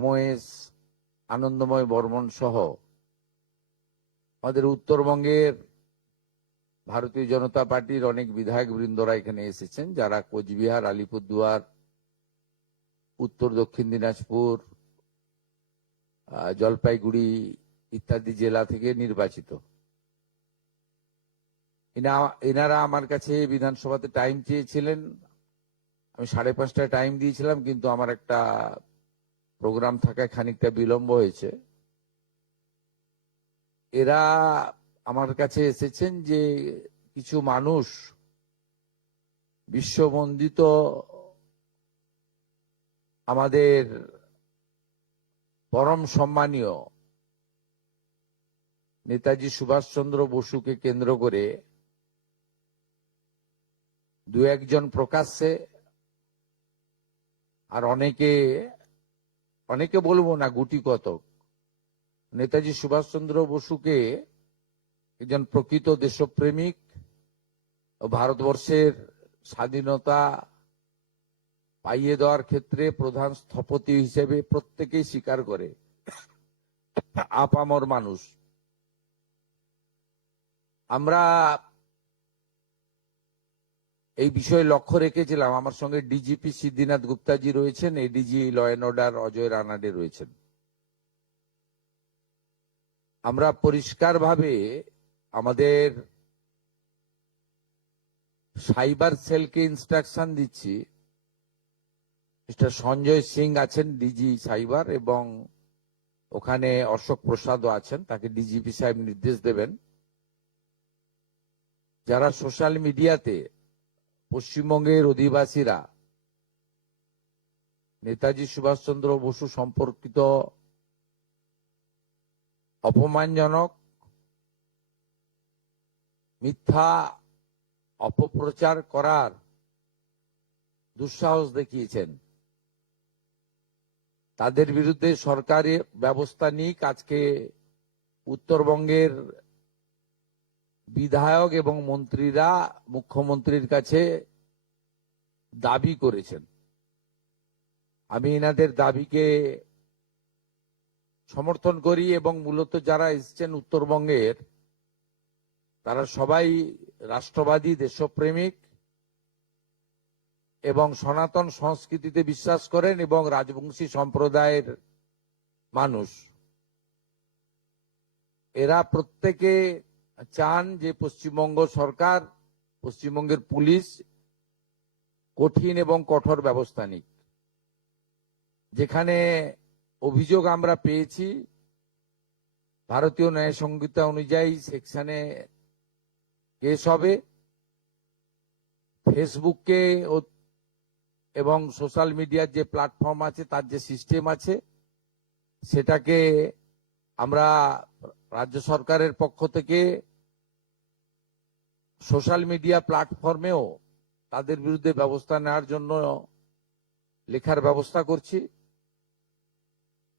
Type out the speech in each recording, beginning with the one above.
MOS আনন্দময় বর্মন সহ আমাদের উত্তরবঙ্গের ভারতীয় জনতা পার্টির অনেক বিধায়ক বৃন্দরা এখানে এসেছেন, যারা কোচবিহার, আলিপুরদুয়ার, উত্তর দক্ষিণ দিনাজপুর, জলপাইগুড়ি ইত্যাদি জেলা থেকে নির্বাচিত। এনারা আমার কাছে বিধানসভাতে টাইম চেয়েছিলেন। আমি 5:30টায় টাইম দিয়েছিলাম, কিন্তু আমার একটা প্রোগ্রাম থাকায় খানিকটা বিলম্ব হয়েছে। এরা আমার কাছে এসেছেন যে কিছু মানুষ বিশ্ববন্দিত আমাদের পরম সম্মানীয় নেতাজি সুভাষচন্দ্র বসুকে কেন্দ্র করে দু একজন প্রকাশ্যে আর অনেকে বলবো না, গুটি কতক নেতাজি সুভাষচন্দ্র বসুকে একজন প্রকৃত দেশপ্রেমিক, ভারতবর্ষের স্বাধীনতা পাইয়ে দেওয়ার ক্ষেত্রে প্রধান স্থপতি হিসেবে প্রত্যেকেই স্বীকার করে, আপামর মানুষ। আমরা এই বিষয়ে লক্ষ্য রেখেছিলাম। আমার সঙ্গে ডিজিপি সিদ্ধিনাথ গুপ্তাজি রয়েছেন, ADG law and order Ajay Ranade রয়েছেন। আমরা পরিষ্কারভাবে আমাদের সাইবার সেলকে ইনস্ট্রাকশন দিচ্ছি। মিস্টার সঞ্জয় সিং আছেন ডিজি সাইবার, এবং ওখানে অশোক প্রসাদও আছেন, তাকে ডিজিপি সাহেব নির্দেশ দেবেন, যারা সোশ্যাল মিডিয়াতে পশ্চিমবঙ্গের অধিবাসীরা নেতাজি সুভাষচন্দ্র বসু সম্পর্কিত অপমানজনক মিথ্যা অপপ্রচার করার দুঃসাহস দেখিয়েছেন, তাদের বিরুদ্ধে সরকারি ব্যবস্থা নিক। আজকে উত্তরবঙ্গের বিধায়ক এবং মন্ত্রীরা মুখ্যমন্ত্রীর কাছে দাবি করেছেন। আমি এনাদের দাবিকে সমর্থন করি, এবং মূলত যারা এসেছেন উত্তরবঙ্গের, তারা সবাই রাষ্ট্রবাদী, দেশপ্রেমিক এবং সনাতন সংস্কৃতিতে বিশ্বাস করেন, এবং রাজবংশী সম্প্রদায়ের মানুষ। এরা প্রত্যেকে চান যে পশ্চিমবঙ্গ সরকার, পশ্চিমবঙ্গের পুলিশ কঠিন এবং কঠোর ব্যবস্থা নিক। যেখানে অভিযোগ আমরা পেয়েছি, ভারতীয় ন্যায় সংহিতা অনুযায়ী সেকশনে কেস হবে। ফেসবুককে এবং সোশ্যাল মিডিয়ার যে প্ল্যাটফর্ম আছে, তার যে সিস্টেম আছে, সেটাকে আমরা রাজ্য সরকারের পক্ষ থেকে সোশ্যাল মিডিয়া প্ল্যাটফর্মেও তাদের বিরুদ্ধে ব্যবস্থা নেওয়ার জন্য লেখার ব্যবস্থা করছি,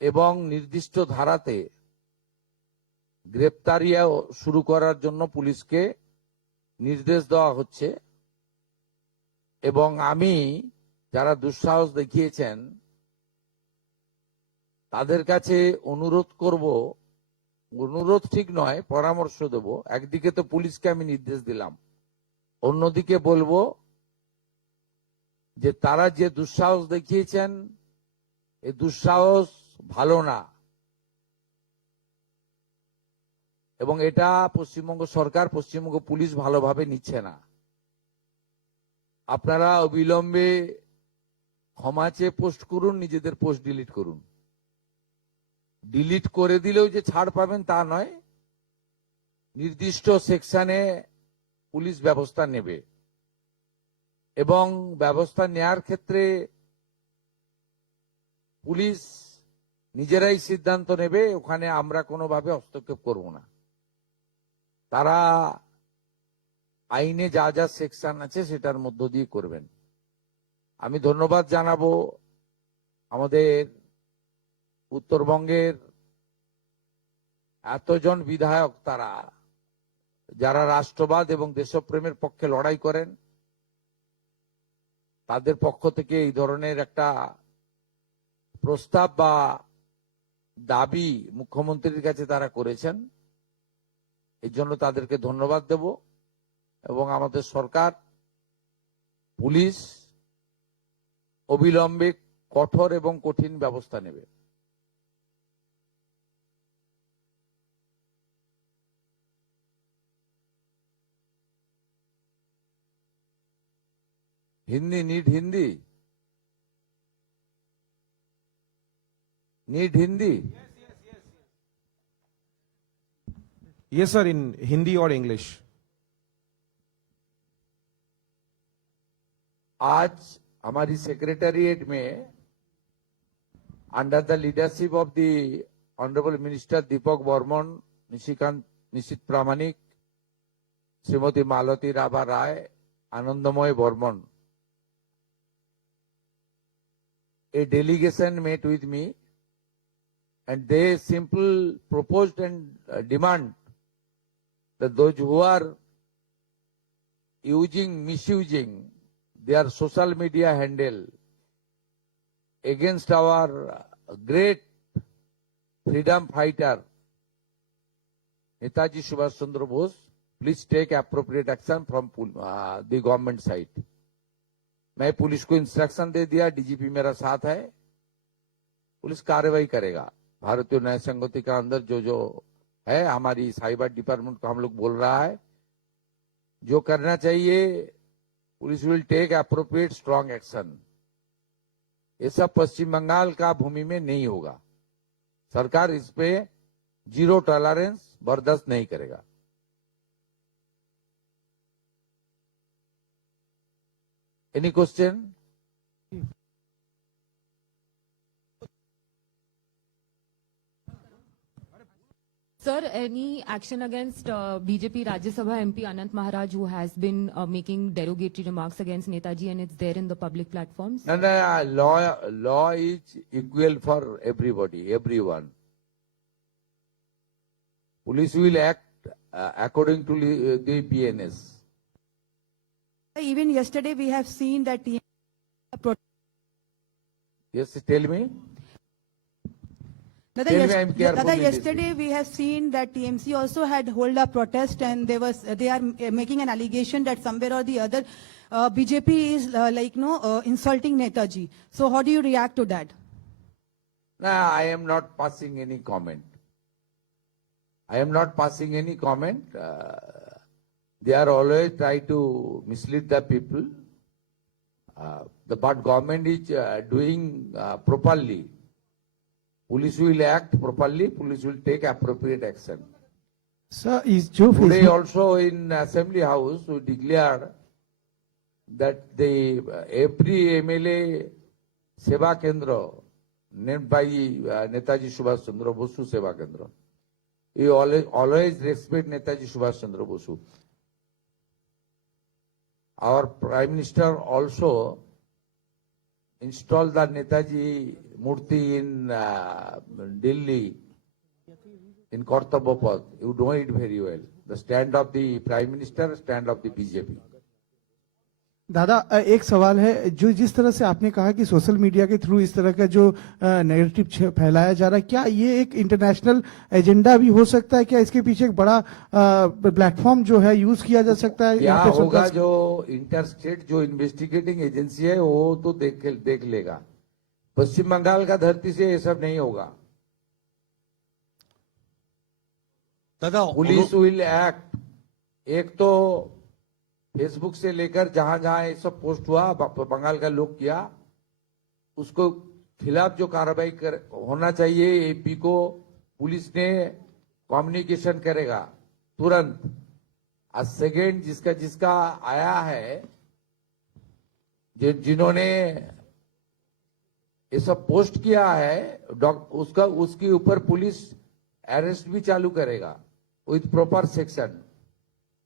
এবং নির্দিষ্ট ধারাতে গ্রেপ্তারিও শুরু করার জন্য পুলিশকে নির্দেশ দেওয়া হচ্ছে। এবং আমি যারা দুঃসাহস দেখিয়েছেন তাদের কাছে অনুরোধ করব, অনুরোধ ঠিক নয়, পরামর্শ দেব। একদিকে তো পুলিশকে আমি নির্দেশ দিলাম, অন্যদিকে বলবো যে তারা যে দুঃসাহস দেখিয়েছেন, এই দুঃসাহস ভালো না, এবং এটা পশ্চিমবঙ্গ সরকার, পশ্চিমবঙ্গ পুলিশ ভালোভাবে নিচ্ছে না। আপনারা অবিলম্বে ক্ষমা চেয়ে পোস্ট করুন, নিজেদের পোস্ট ডিলিট করুন। ডিলিট করে দিলেও যে ছাড় পাবেন তা নয়, নির্দিষ্ট সেকশনে পুলিশ ব্যবস্থা নেবে, এবং ব্যবস্থা নেয়ার ক্ষেত্রে পুলিশ নিজেরাই সিদ্ধান্ত নেবে, ওখানে আমরা কোনোভাবে হস্তক্ষেপ করব না। তারা আইনে যা যা সেকশন আছে সেটার মধ্য দিয়ে করবেন। আমি ধন্যবাদ জানাবো আমাদের উত্তরবঙ্গের এতজন বিধায়ক, তারা যারা রাষ্ট্রবাদ এবং দেশপ্রেমের পক্ষে লড়াই করেন, তাদের পক্ষ থেকে এই ধরনের একটা প্রস্তাব বা দাবি মুখ্যমন্ত্রীর কাছে তারা করেছেন, এর জন্য তাদেরকে ধন্যবাদ দেব। এবং আমাদের সরকার, পুলিশ অবিলম্বে কঠোর এবং কঠিন ব্যবস্থা নেবে। Hindi need Hindi need Hindi. Yes, sir, in Hindi or English. आज हमारी सेक्रेटेरिएट में under the leadership of the honourable minister Dipak Barman, Nisith Pramanik, Shrimati Malati Rabha Roy, Anandamay Barman, a delegation met with me and they simple proposed and demand that those who are misusing their social media handle against our great freedom fighter Netaji Subhash Chandra Bose, please take appropriate action from the government side. मैं police को instruction दे दिया, DGP मेरा साथ है, police कार्रवाई करेगा। भारतीय न्याय संगति का अंदर जो जो है, हमारी साइबर डिपार्टमेंट को हम लोग बोल रहा है, जो करना चाहिए police will take appropriate strong action. ये सब पश्चिम बंगाल का भूमि में नहीं होगा। सरकार इस पे जीरो टॉलरेंस बर्दाश्त नहीं करेगा। Any question? Sir, any action against BJP Rajya Sabha MP Anant Maharaj, who has been making derogatory remarks against Netaji, and it's there in the public platforms? No, law is equal for everybody, everyone. Police will act according to the PNS. Even yesterday we have seen that Yes, tell me. Dada, yesterday we have seen that TMC also had hold a protest, and they are making an allegation that somewhere or the other BJP is insulting Netaji. So how do you react to that? No, I am not passing any comment. I am not passing any comment. They are always try to mislead the people. The but government is doing properly. Police will act properly. Police will take appropriate action. Sir, is Joe Today also in Assembly House we declared that the every MLA Seva Kendra named by Netaji Subhash Chandra Bosu Seva Kendra. We always respect Netaji Subhash Chandra Bosu. Our Prime Minister also installed the Netaji Murti in Delhi, in Kartavya Path. You know it very well. The stand of the Prime Minister, stand of the BJP. दादा, एक सवाल है, जो जिस तरह से आपने कहा कि सोशल मीडिया के थ्रू इस तरह का जो नैरेटिव फैलाया जा रहा है, क्या ये एक इंटरनेशनल एजेंडा भी हो सकता है? क्या इसके पीछे एक बड़ा प्लेटफॉर्म जो है यूज किया जा सकता है? क्या होगा, जो इंटरस्टेट जो इन्वेस्टिगेटिंग एजेंसी है वो तो देख लेगा। पश्चिम बंगाल का धरती से ये सब नहीं होगा। दादा, पुलिस विल एक्ट। एक तो फेसबुक से लेकर जहां जहां ये सब पोस्ट हुआ, बंगाल का लोग किया, उसको खिलाफ जो कार्रवाई होना चाहिए, एपी को पुलिस ने कम्युनिकेशन करेगा तुरंत। आज सेकेंड जिसका आया है, जिन्होंने ये सब पोस्ट किया है, उसके ऊपर पुलिस अरेस्ट भी चालू करेगा with proper section.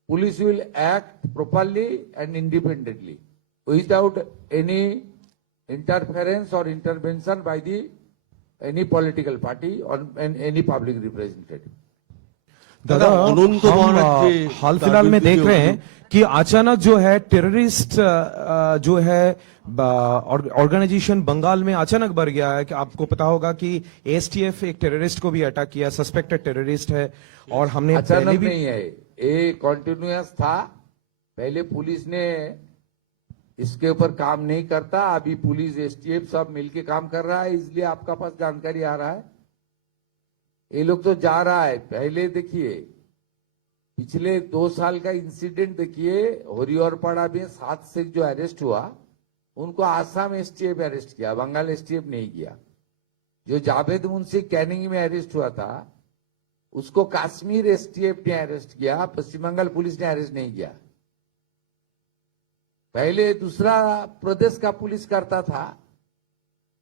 Police will act properly and independently without any interference or intervention by any political party or any public representative. दादा अनंत हम महाराज जी हाल फिलहाल में देख रहे हैं कि अचानक जो है टेररिस्ट जो है ऑर्गेनाइजेशन बंगाल में अचानक बढ़ गया है। कि आपको पता होगा कि एसटीएफ एक टेररिस्ट को भी अटैक किया, सस्पेक्टेड टेररिस्ट है। और हमने पहले अचानक भी नहीं है, ये कॉन्टिन्यूअस था। पहले पुलिस ने इसके ऊपर काम नहीं करता, अभी पुलिस एसटीएफ सब मिलके काम कर रहा है, इसलिए आपका पास जानकारी आ रहा है। ये लोग तो जा रहा है। पहले देखिए, पिछले 2 साल का इंसिडेंट देखिए, हरिहरपाड़ा में 7 सिख जो अरेस्ट हुआ, उनको आसाम एसटीएफ अरेस्ट किया, बंगाल एसटीएफ नहीं किया। जो जावेद मुंशी कैनिंग में अरेस्ट हुआ था, उसको कश्मीर एसटीएफ ने अरेस्ट किया, पश्चिम बंगाल पुलिस ने अरेस्ट नहीं किया। पहले दूसरा प्रदेश का पुलिस करता था,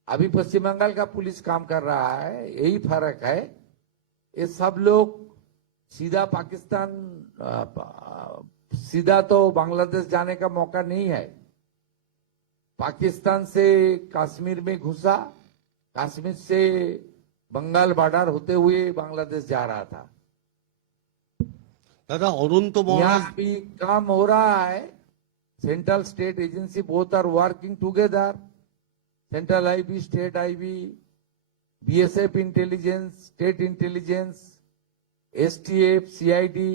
अभी पश्चिम बंगाल का पुलिस काम कर रहा है, यही फर्क है। ये सब लोग सीधा पाकिस्तान, सीधा तो बांग्लादेश जाने का मौका नहीं है। पाकिस्तान से कश्मीर में घुसा, कश्मीर से बंगाल बॉर्डर होते हुए बांग्लादेश जा रहा था। दादा अनंत महाराज यहाँ भी काम हो रहा है। Central state agency both are working together, central IB, state IB, BSF intelligence, state intelligence, STF, CID,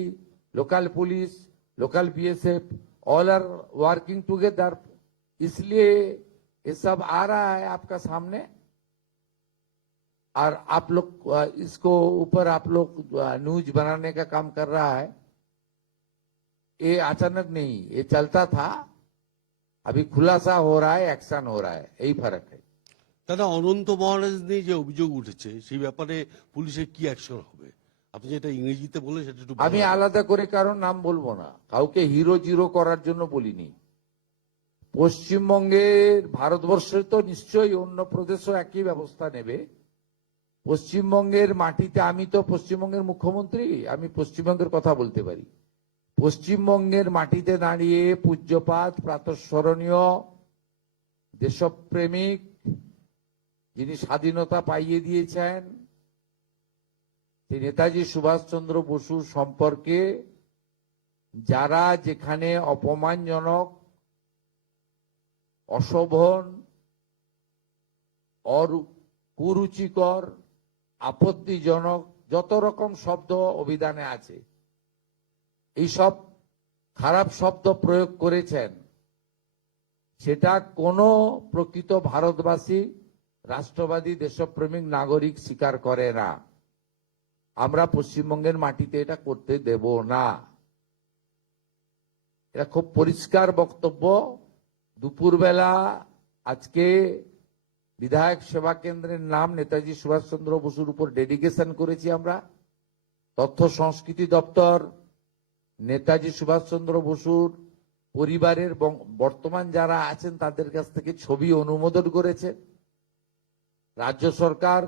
local police, local BSF, all are working together. इसलिए ये सब आ रहा है आपका सामने। और आप लोग इसको ऊपर आप लोग न्यूज बनाने का काम कर रहा है। ये अचानक नहीं, ये चलता था, अभी खुलासा हो रहा है, एक्शन हो रहा है, यही फर्क है। দাদা অনন্ত মহারাজ নিয়ে যে অভিযোগ উঠেছে সেই ব্যাপারে পুলিশের কি অ্যাকশন হবে? আপনি যেটা ইংরেজিতে বলে সেটা একটু আমি আলাদা করে কারণ নাম বলবো না, কাউকে হিরো জিরো করার জন্য বলিনি। পশ্চিমবঙ্গের, ভারতবর্ষে তো নিশ্চয়ই অন্য প্রদেশও একই ব্যবস্থা নেবে। পশ্চিমবঙ্গের মাটিতে, আমি তো পশ্চিমবঙ্গের মুখ্যমন্ত্রী, আমি পশ্চিমবঙ্গের কথা বলতে পারি। পশ্চিমবঙ্গের মাটিতে দাঁড়িয়ে পূজ্যপাত, প্রাতঃস্মরণীয়, দেশপ্রেমিক, যিনি স্বাধীনতা পাইয়ে দিয়েছেন, নেতাজি সুভাষচন্দ্র বসু সম্পর্কে যারা যেখানে অপমানজনক, অশোভন, কুরুচিকর, আপত্তিজনক যত রকম শব্দ অভিধানে আছে, এইসব খারাপ শব্দ প্রয়োগ করেছেন, সেটা কোনো প্রকৃত ভারতবাসী, রাষ্ট্রবাদী, দেশপ্রেমিক নাগরিক স্বীকার করে না। আমরা পশ্চিমবঙ্গের মাটিতে এটা করতে দেব না। এটা খুব পরিষ্কার বক্তব্য। দুপুরবেলা আজকে বিধায়ক সেবা কেন্দ্রের নাম নেতাজি সুভাষচন্দ্র বসুর উপর ডেডিকেশন করেছি আমরা। তথ্য সংস্কৃতি দপ্তর নেতাজি সুভাষচন্দ্র বসুর পরিবারের বর্তমান যারা আছেন তাদের কাছ থেকে ছবি অনুমোদন করেছে। রাজ্য সরকার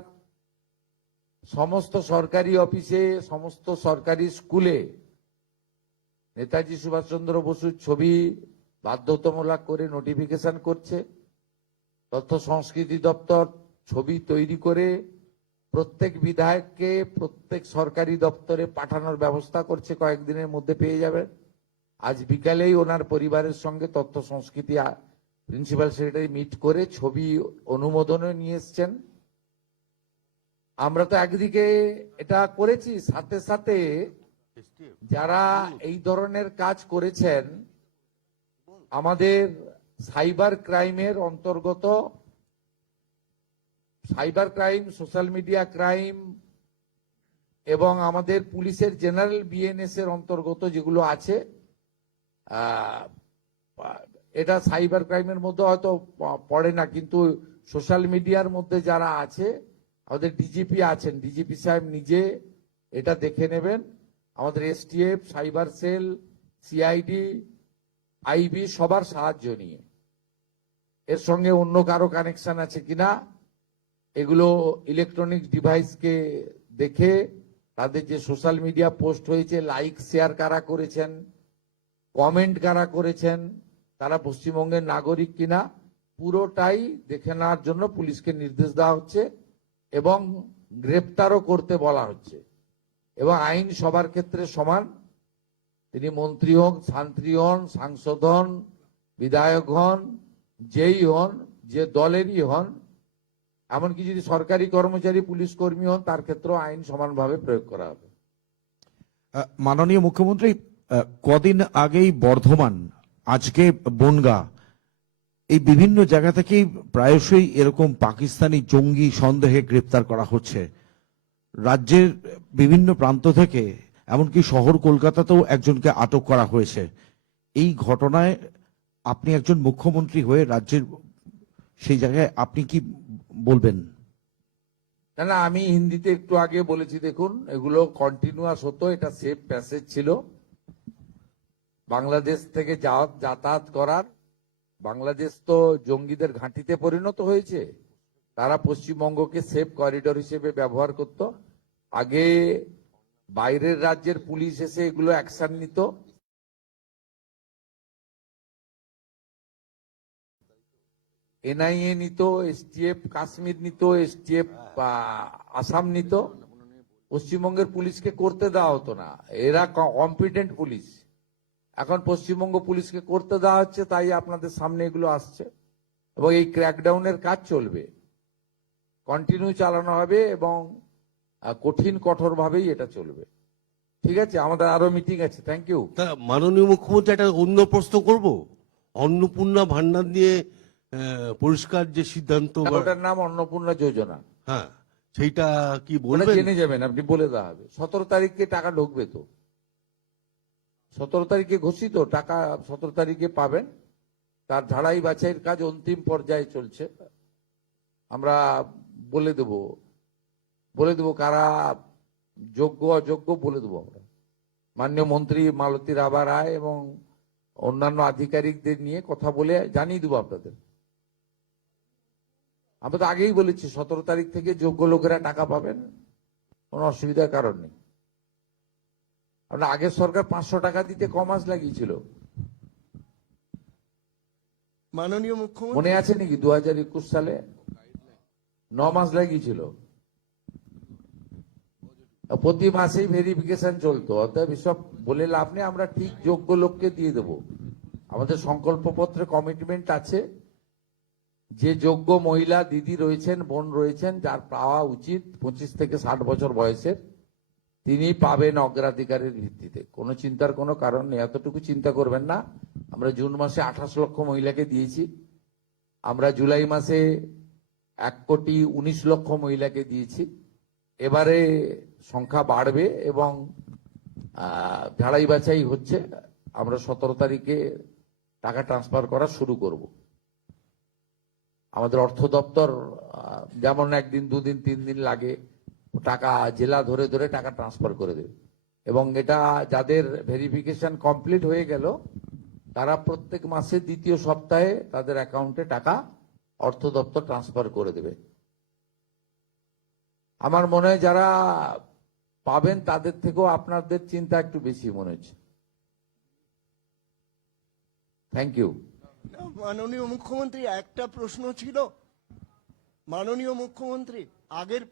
সমস্ত সরকারি অফিসে, সমস্ত সরকারি স্কুলে নেতাজি সুভাষচন্দ্র বসুর ছবি বাধ্যতামূলক করে নোটিফিকেশন করছে। তথ্য সংস্কৃতি দপ্তর ছবি তৈরি করে প্রত্যেক বিধায়ককে প্রত্যেক সরকারি দপ্তরে পাঠানোর ব্যবস্থা করছে, কয়েকদিনের মধ্যে পেয়ে যাবেন। আজ বিকালেই ওনার পরিবারের সঙ্গে তথ্য সংস্কৃতি প্রিন্সিপাল সেক্রেটারি মিট করে ছবি অনুমোদনে নিয়ে এসছেন। আমরা তো একদিকে এটা করেছি, সাথে সাথে যারা এই ধরনের কাজ করেছেন, আমাদের সাইবার ক্রাইমের অন্তর্গত, cyber crime, social media crime এবং আমাদের পুলিশের জেনারেল বিএনএস এর অন্তর্গত যেগুলো আছে, এটা সাইবার ক্রাইমের মধ্যে হয়তো পড়ে না, কিন্তু সোশ্যাল মিডিয়ার মধ্যে যারা আছে, আমাদের ডিজিপি আছেন, ডিজিপি সাহেব নিজে এটা দেখে নেবেন। আমাদের STF, cyber cell, CID, IB সবার সাহায্য নিয়ে, এর সঙ্গে অন্য কারো কানেকশন আছে কিনা এগুলো ইলেকট্রনিক ডিভাইসকে দেখে, তাদের যে সোশ্যাল মিডিয়া পোস্ট হয়েছে, লাইক শেয়ার কারা করেছেন, কমেন্ট কারা করেছেন, তারা পশ্চিমবঙ্গের নাগরিক কিনা, পুরোটাই দেখে নেওয়ার জন্য পুলিশকে নির্দেশ দেওয়া হচ্ছে এবং গ্রেপ্তারও করতে বলা হচ্ছে। এবং আইন সবার ক্ষেত্রে সমান। তিনি মন্ত্রী হন, শান্ত্রী হন, সাংসদ হন, বিধায়ক হন, যেই হন, যে দলেরই হন, এমনকি যদি সরকারি কর্মচারী পুলিশ কর্মী হন, তার ক্ষেত্রেও আইন সমানভাবে প্রয়োগ করা হবে। মাননীয় মুখ্যমন্ত্রী, কদিন আগেই বর্ধমান, আজকে বনগাঁ, এই বিভিন্ন জায়গা থেকেই প্রায়শই এরকম পাকিস্তানি জঙ্গি সন্দেহে গ্রেপ্তার করা হচ্ছে। রাজ্যের বিভিন্ন প্রান্ত থেকে এমনকি শহর কলকাতাতেও একজনকে আটক করা হয়েছে। এই ঘটনায় আপনি একজন মুখ্যমন্ত্রী হয়ে রাজ্যের সেই জায়গায় আপনি কি বলবেন? না না, আমি হিন্দিতে একটু আগে বলেছি, দেখুন এগুলো কন্টিনিউয়াস হতো, এটা সেফ প্যাসেজ ছিল বাংলাদেশ থেকে যাতায়াত করার। বাংলাদেশ তো জঙ্গিদের ঘাঁটিতে পরিণত হয়েছে, তারা পশ্চিমবঙ্গকে সেফ করিডোর হিসেবে ব্যবহার করত। আগে বাইরের রাজ্যের পুলিশ এসে এগুলো অ্যাকশন নিত, এনআইএ নিত, এসটিএফ কাশ্মীর নিত, এসটিএফ আসাম নিত। পশ্চিমবঙ্গের পুলিশকে করতে দেওয়া হতো না, এরা কম্পিটেন্ট পুলিশ। এখন পশ্চিমবঙ্গ পুলিশকে করতে দেওয়া হচ্ছে, তাই আপনাদের সামনে এগুলো আসছে। এবং এই ক্র্যাকডাউনের কাজ চলবে, কন্টিনিউ চালানো হবে এবং কঠিন কঠোর ভাবেই এটা চলবে। ঠিক আছে, আমাদের আরো মিটিং আছে। Thank you. তা মাননীয় মুখ্যমন্ত্রী, একটা অন্য প্রশ্ন করব। অন্নপূর্ণা ভান্ডার নিয়ে পরিষ্কার যে সিদ্ধান্ত, ওটার নাম অন্নপূর্ণা যোজনা। হ্যাঁ, সেইটা কি ওটা বলবেন? জেনে যাবেন, আপনি বলে দেওয়া হবে। 17 তারিখে টাকা ঢুকবে, তো 17 তারিখে ঘোষিত টাকা 17 তারিখে পাবেন। তার ঝাড়াই বাছাইয়ের কাজ অন্তিম পর্যায়ে চলছে। আমরা বলে দেব কারা যোগ্য অযোগ্য বলে দেবো আমরা। মাননীয় মন্ত্রী মালতী রাভা রায় এবং অন্যান্য আধিকারিকদের নিয়ে কথা বলে জানিয়ে দেবো আপনাদের। আমরা তো আগেই বলেছি 17 তারিখ থেকে যোগ্য লোকেরা টাকা পাবেন, কোনো অসুবিধার কারণ নেই। আপনার আগের সরকার 500 টাকা দিতে ক মাস লাগিয়েছিল মাননীয় মুখ্যমন্ত্রী, মনে আছে নাকি? 2021 সালে 9 মাস লাগিয়েছিল। প্রতি মাসেই ভেরিফিকেশন চলতো। অতএব এসব বলে লাভ নেই, আমরা ঠিক যোগ্য লোককে দিয়ে দেব। আমাদের সংকল্পপত্রে কমিটমেন্ট আছে, যে যোগ্য মহিলা দিদি রয়েছেন, বোন রয়েছেন, যার পাওয়া উচিত 25 থেকে 60 বছর বয়সের, তিনি পাবেন অগ্রাধিকারের ভিত্তিতে। কোনো চিন্তার কোনো কারণ নেই, এতটুকু চিন্তা করবেন না। আমরা জুন মাসে 28 লক্ষ মহিলাকে দিয়েছি, আমরা জুলাই মাসে 1,19 লক্ষ মহিলাকে দিয়েছি। এবারে সংখ্যা বাড়বে এবং ঝাড়াই বাছাই হচ্ছে। আমরা 17 তারিখে টাকা ট্রান্সফার করা শুরু করব। আমাদের অর্থ দপ্তর যেমন 1 দিন 2 দিন 3 দিন লাগে, টাকা জেলা ধরে ধরে টাকা ট্রান্সফার করে দেবে। এবং এটা যাদের ভেরিফিকেশন কমপ্লিট হয়ে গেল, তারা প্রত্যেক মাসে দ্বিতীয় সপ্তাহে তাদের অ্যাকাউন্টে টাকা অর্থ দপ্তর ট্রান্সফার করে দেবে। আমার মনে হয় যারা পাবেন তাদের থেকেও আপনাদের চিন্তা একটু বেশি মনে হচ্ছে। Thank you. মাননীয় মুখ্যমন্ত্রী, একটা প্রশ্ন ছিল। মাননীয় মুখ্যমন্ত্রী, আগের